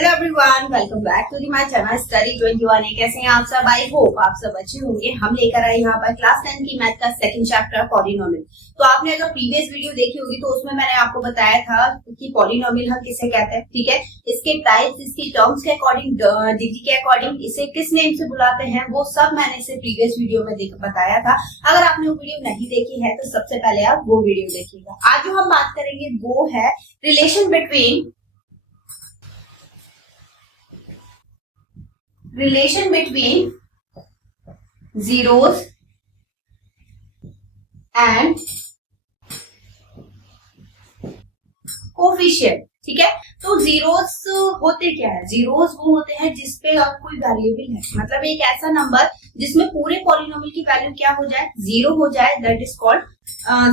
Hello everyone, welcome back to my channel study 21। कैसे हैं आप सब? आई होप आप सब अच्छे होंगे। हम लेकर आए यहाँ पर क्लास 10 की मैथ का सेकंड चैप्टर पॉलिनोमियल। तो आपने अगर प्रीवियस वीडियो देखी होगी तो उसमें मैंने आपको बताया था कि पॉलिनोमियल हम किसे कहते हैं, ठीक है। इसके टाइप्स, इसकी टर्म्स के अकॉर्डिंग, डिग्री के अकॉर्डिंग इसे किस नेम से बुलाते हैं, वो सब मैंने इसे प्रीवियस वीडियो में बताया था। अगर आपने वो वीडियो नहीं देखी है तो सबसे पहले आप वो वीडियो देखिएगा। आज जो हम बात करेंगे वो है relation between zeros and coefficient, ठीक है। तो जीरोस होते क्या है? जीरोस वो होते हैं जिसपे अब कोई वेरिएबल है, मतलब एक ऐसा नंबर जिसमें पूरे पॉलिनोमियल की वैल्यू क्या हो जाए, जीरो हो जाए, दैट इज कॉल्ड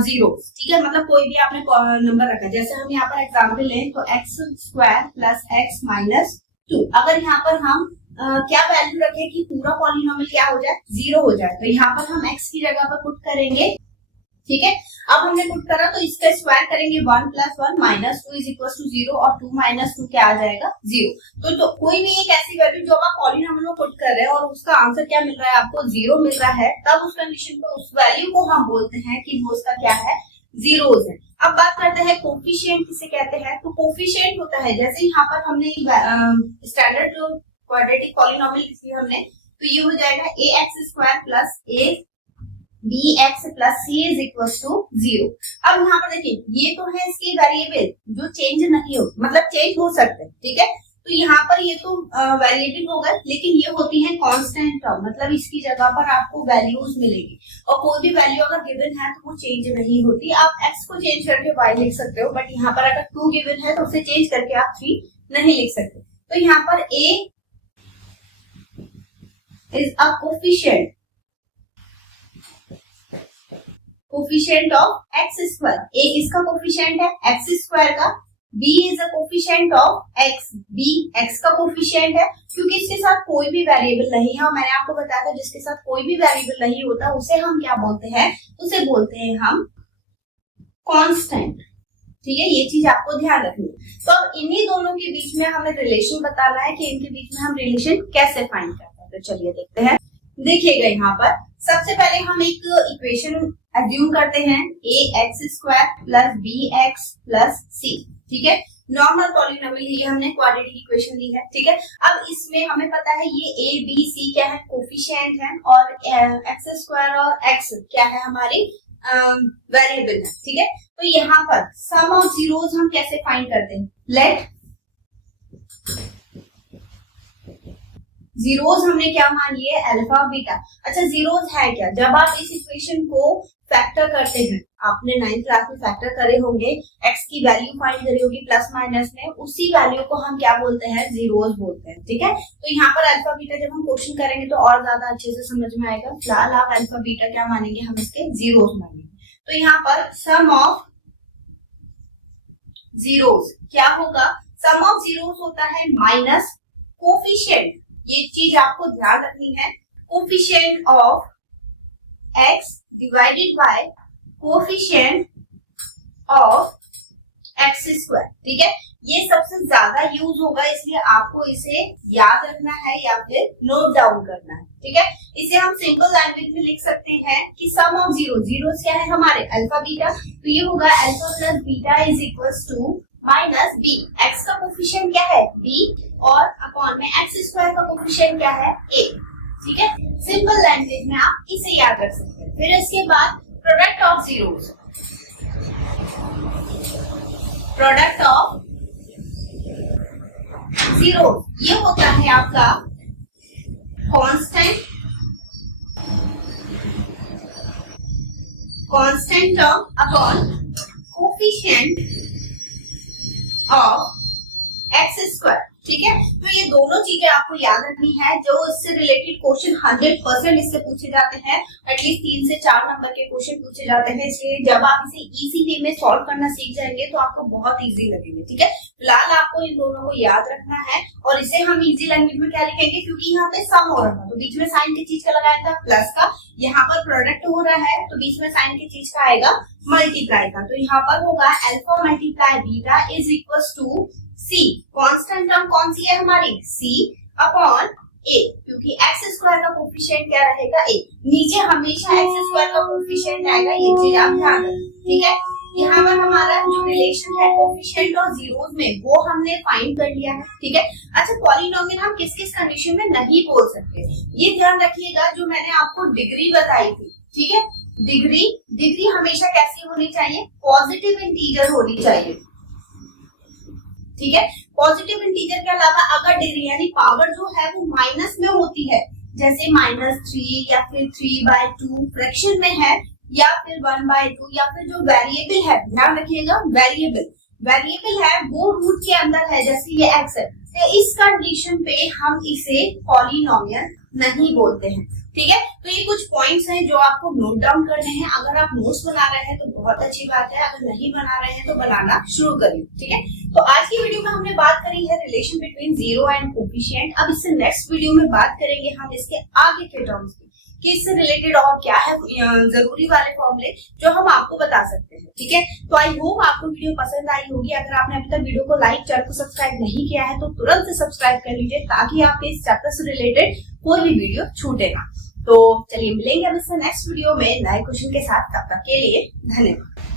जीरोस, ठीक है। मतलब कोई भी आपने नंबर रखा, जैसे हम यहाँ पर एग्जाम्पल लें तो x square plus x minus 2। अगर यहाँ पर हम क्या वैल्यू रखें कि पूरा पॉलिनोमियल क्या हो जाए, जीरो हो जाए, तो यहाँ पर हम x की जगह पर पुट करेंगे, ठीक है। अब हमने पुट करा तो इसका स्क्वायर करेंगे 1 + 1 माइनस 2 इज इक्वल टू 0 और 2 - 2 क्या आ जाएगा, 0। तो कोई भी एक ऐसी वैल्यू जो आप पॉलिनोमियल में पुट कर रहे हैं और उसका आंसर क्या मिल रहा है आपको, 0 मिल रहा है, तब उस कंडीशन पे उस वैल्यू को हम बोलते हैं कि वो उसका क्या है, जीरोस है। अब बात करते हैं कोफिशिएंट किसे कहते हैं। तो कोफिशिएंट होता है, जैसे यहाँ पर हमने स्टैंडर्ड क्वाड्रेटिक पॉलिनोमियल लिखी हमने, तो ये हो जाएगा ax² plus a bx plus c is equal to 0। अब यहाँ पर देखिए, ये तो है इसके वेरिएबल जो चेंज नहीं हो, मतलब चेंज हो सकते हैं, ठीक है। तो यहाँ पर ये तो वेरिएबल होगा, लेकिन ये होती है कांस्टेंट टर्म, मतलब इसकी जगह पर आपको वैल्यूज मिलेगी और कोई भी वैल्यू अगर गिवन है तो वो चेंज नहीं होती। आप x को चेंज करके y लिख सकते हो, बट यहाँ पर अगर 2 गिवन है तो उसे चेंज करके आप 3 नहीं लिख सकते। तो यहाँ पर a is a coefficient of x²। a इसका कोफिशिएंट है x² का, b is a coefficient of x, b x का कोफिशिएंट है, क्योंकि इसके साथ कोई भी वेरिएबल नहीं है। और मैंने आपको बताया था जिसके साथ कोई भी वेरिएबल नहीं होता उसे हम क्या बोलते हैं, उसे बोलते हैं हम कांस्टेंट, ठीक है। ये चीज आपको ध्यान रखनी है। तो अब इन्हीं दोनों के बीच में हमें रिलेशन बताना है कि इनके बीच में हम रिलेशन कैसे फाइंड करते हैं। तो चलिए देखते हैं। देखिएगा यहाँ पर सबसे पहले हम एक इक्वेशन एज्यूम करते हैं, ax² plus bx plus c, ठीक है। नॉर्मल पॉलिनोमियल ही हमने क्वाड्रेटिक इक्वेशन ली है, ठीक है। अब इसमें हमें पता है ये a b c क्या है, कोफिशिएंट है, और x² और x क्या है, हमारी वेरिएबल है, ठीक है। तो यहाँ पर सम ऑफ जीरोस हम कैसे फाइंड करते हैं, लेट जीरोस हमने क्या मान लिए, अल्फा बीटा। अच्छा, जीरोस है क्या? जब आप इस इक्वेशन को फैक्टर करते हैं, आपने 9th क्लास में फैक्टर करे होंगे, x की वैल्यू फाइंड करी होगी प्लस माइनस में, उसी वैल्यू को हम क्या बोलते हैं, जीरोस बोलते हैं, ठीक है। तो यहाँ पर अल्फा बीटा जब हम क्वेश्चन करेंगे तो और ज्यादा अच्छे से समझ में आएगा। फिलहाल आप अल्फा बीटा क्या मानेंगे, हम इसके जीरोस मानेंगे। तो यहाँ पर सम ऑफ जीरोस क्या होगा, सम ऑफ जीरोस होता है माइनस कोफिशिएंट, ये चीज आपको ध्यान रखनी है, coefficient of x divided by coefficient of x², ठीक है। ये सबसे ज्यादा यूज होगा, इसलिए आपको इसे याद रखना है या फिर नोट डाउन करना है, ठीक है। इसे हम सिंपल लैंग्वेज में लिख सकते हैं कि सम ऑफ जीरोस क्या है हमारे, अल्फा बीटा। तो ये होगा alpha plus beta is equal to minus B, x का कोफिशिएंट क्या है, बी, और अपॉन में x² का कोफिशिएंट क्या है, a, ठीक है। सिंपल लैंग्वेज में आप इसे याद रख सकते हैं। फिर इसके बाद product of zeros, product of zeros ये होता है आपका constant term upon coefficient of x², ठीक है। तो ये दोनों चीजें आपको याद रखनी है। जो इससे रिलेटेड क्वेश्चन 100% इससे पूछे जाते हैं, एटलीस्ट 3 से 4 नंबर के क्वेश्चन पूछे जाते हैं, इसलिए जब आप इसे इजी वे में सॉल्व करना सीख जाएंगे तो आपको बहुत इजी लगेंगे, ठीक है। फिलहाल आपको इन दोनों को याद रखना है और इसे हम इजी लैंग्वेज में क्या लिखेंगे, क्योंकि यहाँ पे सम हो रहा था तो बीच में साइन की चीज का लगाया था प्लस का, यहाँ पर प्रोडक्ट हो रहा है तो बीच में साइन की चीज का आएगा मल्टीप्लाई का। तो यहाँ पर होगा alpha multiply beta is equal to C. Constant term कौन सी है हमारी? सी अपॉन ए, क्योंकि एक्स स्क्वायर का कोफिशिएंट क्या रहेगा? ए। नीचे हमेशा एक्स स्क्वायर का कोफिशिएंट आएगा, ये चीज आप ध्यान रखें, ठीक है। यहाँ पर हमारा जो रिलेशन है कोफिशिएंट और जीरोस में वो हमने फाइंड कर लिया है, ठीक है। अच्छा, पॉलिनोमियल हम किस किस कंडीशन में नहीं बोल सकते, ये ध्यान रखिएगा। जो मैंने आपको डिग्री बताई थी, ठीक है, डिग्री हमेशा कैसी होनी चाहिए? पॉजिटिव इंटीजर होनी चाहिए, ठीक है। पॉजिटिव इंटीजर के अलावा अगर डिग्री यानी पावर जो है वो माइनस में होती है, जैसे -3 या फिर 3/2 फ्रैक्शन में है, या फिर 1/2, या फिर जो वेरिएबल है, ध्यान रखिएगा, वेरिएबल है वो रूट के अंदर है, जैसे ये एक्स है, तो इस कंडीशन पे हम इसे पॉलिनोमियल नहीं बोलते हैं, ठीक है। तो ये कुछ पॉइंट्स हैं जो आपको नोट डाउन करने हैं। अगर आप नोट्स बना रहे हैं तो बहुत अच्छी बात है, अगर नहीं बना रहे हैं तो बनाना शुरू करिए, ठीक है। तो आज की वीडियो में हमने बात करी है relation between zero and coefficient. अब इससे नेक्स्ट वीडियो में बात करेंगे हम इसके आगे के टर्म्स की, कि इससे रिलेटेड और क्या है जरूरी वाले फॉर्मूले जो हम आपको बता सकते हैं, ठीक है। तो आई होप आपको वीडियो पसंद आई होगी। अगर आपने अभी तक वीडियो को लाइक, चैनल को सब्सक्राइब नहीं किया है तो तुरंत से सब्सक्राइब कर लीजिए, ताकि आपके इस चैप्टर से रिलेटेड कोई भी वीडियो छूटेगा। तो चलिए मिलेंगे अब इससे नेक्स्ट वीडियो में नए क्वेश्चन के साथ, तब तक के लिए धन्यवाद।